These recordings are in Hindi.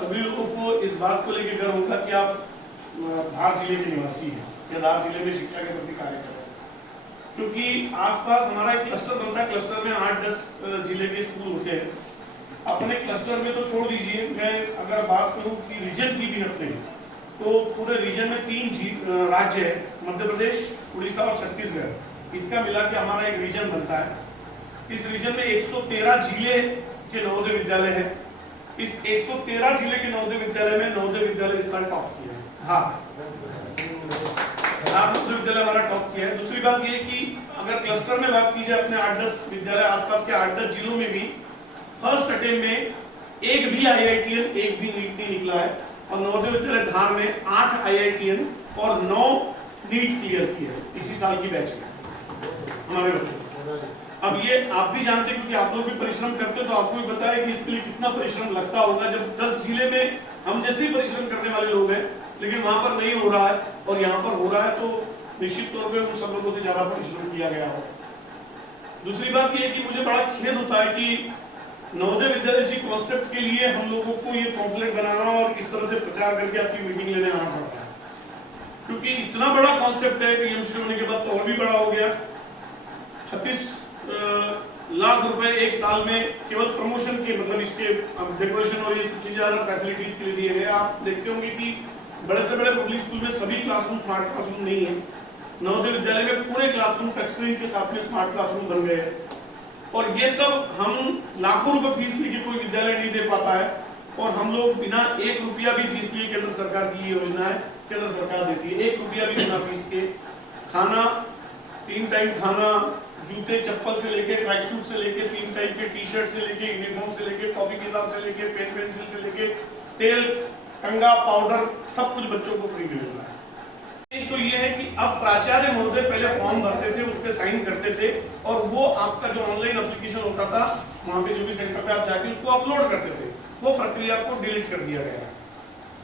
सभी लोगों को इस बात को लेकर गर्व होगा कि आप धार जिले के निवासी हैं या धार जिले में शिक्षा के प्रति कार्य कर रहे हैं, क्योंकि आसपास हमारा एक क्लस्टर बनता है। क्लस्टर में 8-10 जिले के स्कूल होते हैं। अपने क्लस्टर में तो छोड़ दीजिए, मैं अगर बात करूं कि रीजन की भी अपने, तो पूरे रीजन में 3 राज्य है, मध्य प्रदेश, उड़ीसा और छत्तीसगढ़। इसका मिला के हमारा एक रीजन बनता है। इस रीजन में 113 जिले के नवोदय विद्यालय हैं। इस 113 जिले के नवोदय विद्यालय में नवोदय विद्यालय इस साल टॉप किया है। हाँ, नवोदय विद्यालय हमारा टॉप किया है। दूसरी बात ये कि अगर क्लस्टर में बात की जाए, अपने 8-10 विद्यालय आसपास के 8-10 जिलों में भी फर्स्ट अटेम्प्ट में एक भी IITN, एक भी नीट नहीं निकला है। और नवोदय विद्यालय धार में 8 IITN और 9 नीट क्लियर किया है इसी साल की बैच में हमारे बच्चों। अब ये आप भी जानते हैं, क्योंकि आप लोग भी परिश्रम करते हो, तो आपको भी पता है कि इसके लिए कितना परिश्रम लगता होगा। जब 10 जिले में हम जैसे ही परिश्रम करने वाले लोग हैं, लेकिन वहां पर नहीं हो रहा है और यहाँ पर हो रहा है, तो निश्चित तौर पे उन सब लोगों से ज्यादा परिश्रम किया गया हो। दूसरी बात यह कि मुझे बड़ा खेद होता है कि नवोदय विद्यालय इसी कॉन्सेप्ट के लिए हम लोगों को ये पॉम्फलेट बनाना और इस तरह से प्रचार करके आपकी मीटिंग लेने आना पड़ता है, क्योंकि इतना बड़ा कॉन्सेप्ट है कि एमसीडी होने के बाद तो और भी बड़ा हो गया। 36 लाख रुपए एक साल में केवल प्रमोशन के, मतलब इसके डेकोरेशन और ये सब चीजें फैसिलिटीज के लिए दिए गए। आप देखते होंगे कि बड़े से बड़े पब्लिक स्कूल में सभी क्लासरूम स्मार्ट क्लासरूम नहीं है। नवोदय विद्यालय में पूरे क्लासरूम टच स्क्रीन के साथ में स्मार्ट क्लासरूम बन गए हैं। और ये सब हम लाखों रुपए फीस लेके कोई विद्यालय नहीं दे पाता है, और हम लोग बिना 1 रुपया भी फीस लिए, केंद्र सरकार की ये योजना है, केंद्र सरकार देती है, 1 रुपया भी बिना फीस के खाना, 3 टाइम खाना, जूते चप्पल से लेके, ट्रैक सूट से लेके, 3 टाइम के टी शर्ट से लेके, यूनिफॉर्म से लेके, कॉपी किताब से लेके, पेन पेंसिल से लेके, तेल, कंगा, पाउडर, सब कुछ बच्चों को फ्री मिल रहा है। एक तो ये है कि अब प्राचार्य महोदय पहले फॉर्म भरते थे, उस पर साइन करते थे, और वो आपका जो ऑनलाइन एप्लीकेशन होता था, वहां पे जो भी सेंटर पे आप जाके उसको अपलोड करते थे, वो प्रक्रिया को डिलीट कर दिया गया है।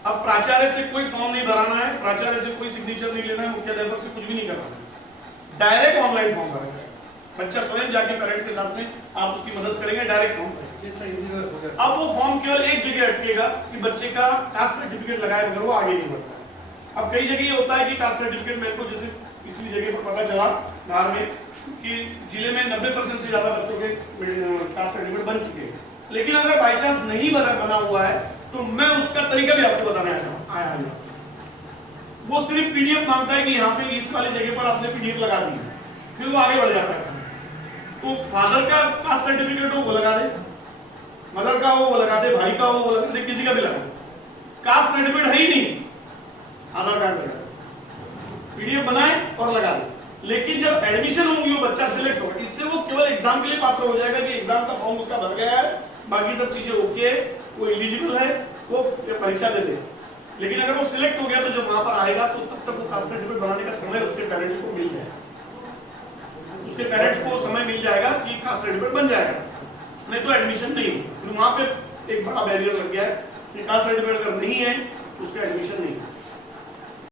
अब प्राचार्य से कोई फॉर्म नहीं भराना है, प्राचार्य से कोई सिग्नेचर नहीं लेना है, मुख्याध्यापक से कुछ भी नहीं करना है, डायरेक्ट ऑनलाइन फॉर्म भरा जाएगा। बच्चा स्वयं जाके पेरेंट के साथ में आप उसकी मदद करेंगे, डायरेक्ट फॉर्म भरेंगे। अब वो फॉर्म केवल एक जगह अटकेगा कि बच्चे का कास्ट सर्टिफिकेट लगाए बगैर वो आगे नहीं बढ़ता। अब कई जगह ये होता है कि कास्ट सर्टिफिकेट मेरे को जैसे पिछली जगह पर पता चला धार में कि जिले में 90% से ज्यादा बच्चों के कास्ट सर्टिफिकेट बन चुके हैं, लेकिन अगर बाई चांस नहीं बना हुआ है तो मैं उसका तरीका भी आपको बताने आया हूं। वो सिर्फ PDF मांगता है कि यहाँ पे इस वाली जगह पर आपने PDF लगा दी, फिर वो आगे बढ़ जाता है। तो फादर का कास्ट सर्टिफिकेट हो वो लगा दे, मदर का हो वो लगा दे, भाई का हो वो लगा दे, किसी का भी लगा दे, कास्ट सर्टिफिकेट है ही नहीं, आधार कार्ड लगा दे, PDF बनाए और लगा दे। लेकिन जब एडमिशन होगी वो बच्चा सिलेक्ट होगा, इससे वो केवल एग्जाम के लिए पात्र हो जाएगा कि एग्जाम का फॉर्म उसका भर गया है, बाकी सब चीजें ओके है, वो एलिजिबल है, वो परीक्षा दे दे। लेकिन अगर वो सिलेक्ट हो गया तो जब वहां पर आएगा तो तब तक वो कास्ट सर्टिफिकेट बनाने का समय उसके पेरेंट्स को मिल जाएगा, उसके पेरेंट्स को समय मिल जाएगा कि कास्ट सर्टिफिकेट बन जाएगा, नहीं तो एडमिशन नहीं। तो वहां पे एक बड़ा बैरियर लग गया है कि कास्ट सर्टिफिकेट अगर नहीं है तो उसका एडमिशन नहीं।